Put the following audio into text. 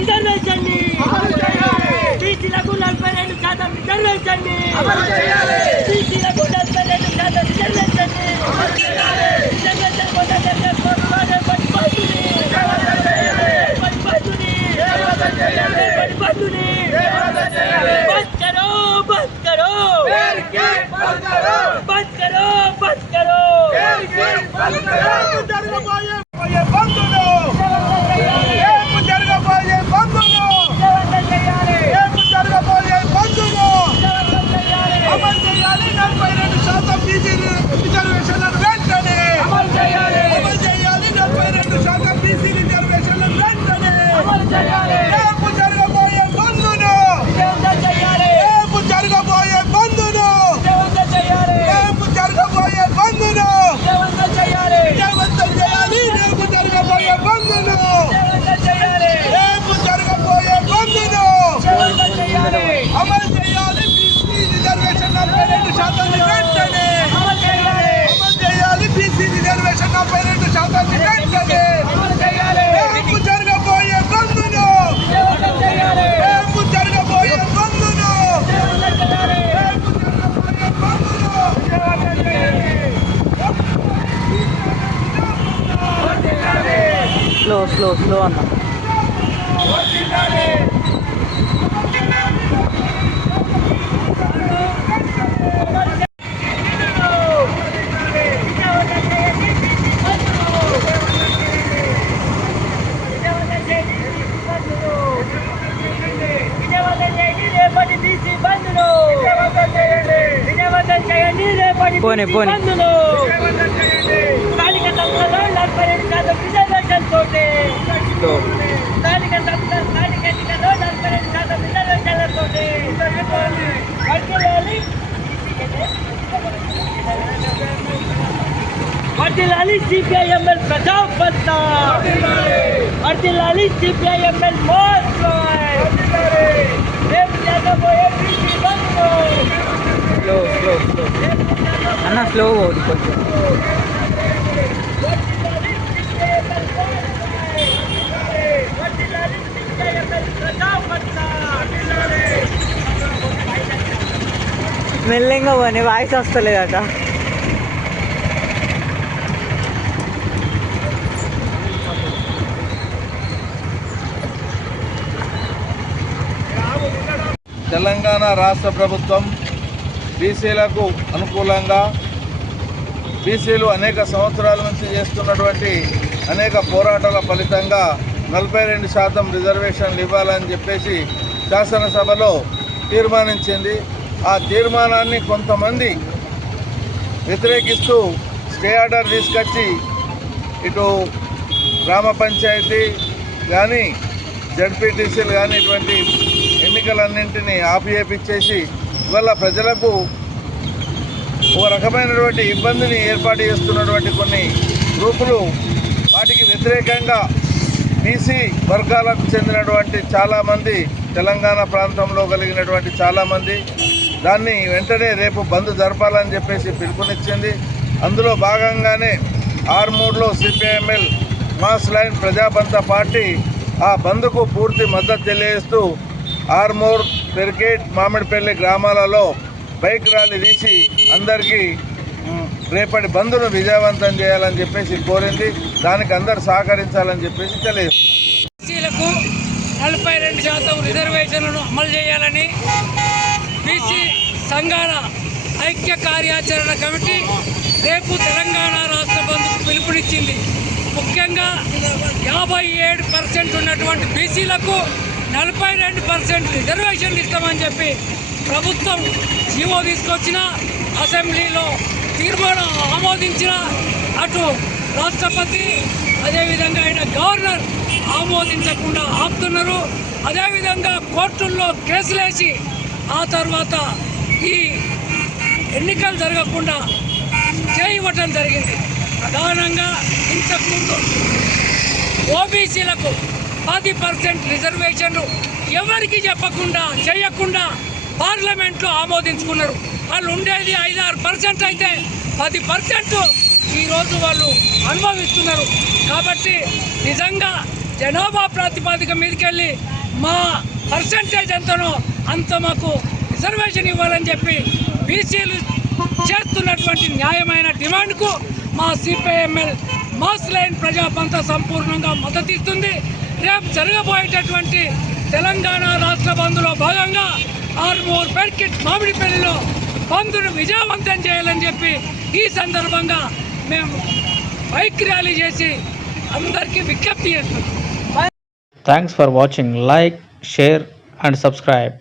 Reservation బీసీలకు 42% reservation బీసీలకు 42% reservation slow అన్న. పోనీ వర్ధిల్లాలి సిపిఐఎంఎల్ ప్రజాపత్త, వర్ధిల్లాలి సిపిఐఎంఎల్ రేపు జరగబోయే బీసీ బంద్ అన్న స్లో పోదు కొంచెం. మెల్లగా పోనీ వాయిస్ వస్తలేదట. తెలంగాణ రాష్ట్ర ప్రభుత్వం బీసీలకు అనుకూలంగా బీసీలు అనేక సంవత్సరాల నుంచి చేస్తున్నటువంటి అనేక పోరాటాల ఫలితంగా 42% రిజర్వేషన్లు ఇవ్వాలని చెప్పేసి శాసనసభలో తీర్మానించింది. ఆ తీర్మానాన్ని కొంతమంది వ్యతిరేకిస్తూ స్టే ఆర్డర్ తీసుకొచ్చి ఇటు గ్రామ పంచాయతీ కానీ జడ్పీటీసీలు కానీ ఇటువంటి ఎన్నికలన్నింటినీ ఆపిచేసి ఇవాళ ప్రజలకు ఒక రకమైనటువంటి ఇబ్బందిని ఏర్పాటు చేస్తున్నటువంటి కొన్ని గ్రూపులు వాటికి వ్యతిరేకంగా బీసీ వర్గాలకు చెందినటువంటి చాలామంది తెలంగాణ ప్రాంతంలో కలిగినటువంటి చాలామంది దాన్ని వెంటనే రేపు బంద్ జరపాలని చెప్పేసి పిలుపునిచ్చింది. అందులో భాగంగానే ఆర్మూర్లో సిపిఐఎంఎల్ మాస్ లైన్ ప్రజాపంత పార్టీ ఆ బంద్కు పూర్తి మద్దతు తెలియజేస్తూ ఆర్మూర్, పెరికేట్, మామిడిపల్లి గ్రామాలలో బైక్ ర్యాలీ తీసి అందరికీ రేపటి బంద్ను విజయవంతం చేయాలని చెప్పేసి కోరింది. దానికి అందరు సహకరించాలని చెప్పేసి తెలియజేస్తుంది. బీసీలకు 42% రిజర్వేషన్లను అమలు చేయాలని బీసీ సంఘాల ఐక్య కార్యాచరణ కమిటీ రేపు తెలంగాణ రాష్ట్ర బంద్కు పిలుపునిచ్చింది. ముఖ్యంగా 57% ఉన్నటువంటి బీసీలకు 42% రిజర్వేషన్లు ఇస్తామని చెప్పి ప్రభుత్వం జీవో తీసుకొచ్చిన, అసెంబ్లీలో తీర్మానం ఆమోదించిన, అటు రాష్ట్రపతి అదేవిధంగా ఆయన గవర్నర్ ఆమోదించకుండా ఆపుతున్నారు. అదేవిధంగా కోర్టుల్లో కేసులేసి ఆ తర్వాత ఈ ఎన్నికలు జరగకుండా చేయవటం జరిగింది. ప్రధానంగా ఇంతకుముందు ఓబీసీలకు 10% రిజర్వేషన్లు ఎవరికి చెప్పకుండా చేయకుండా పార్లమెంట్లో ఆమోదించుకున్నారు. వాళ్ళు ఉండేది 5-6% అయితే 10% ఈరోజు వాళ్ళు అనుభవిస్తున్నారు. కాబట్టి నిజంగా జనాభా ప్రాతిపాదిక మీదకెళ్ళి మా పర్సంటేజ్ ఎంతనో అంత మాకు రిజర్వేషన్ ఇవ్వాలని చెప్పి బీసీలు చేస్తున్నటువంటి న్యాయమైన డిమాండ్కు మా సిపిఐఎంఎల్ మాస్ లైన్ ప్రజాపంత సంపూర్ణంగా మద్దతిస్తుంది. రేపు జరగబోయేటటువంటి తెలంగాణ రాష్ట్ర బంద్లో భాగంగా ఆర్మూర్ బెర్కిట్ మామిడిపల్లిలో బంద్ను విజయవంతం చేయాలని చెప్పి ఈ సందర్భంగా మేము బైక్ ర్యాలీ చేసి అందరికీ విజ్ఞప్తి చేస్తున్నాం. Thanks for watching. Like, share and subscribe.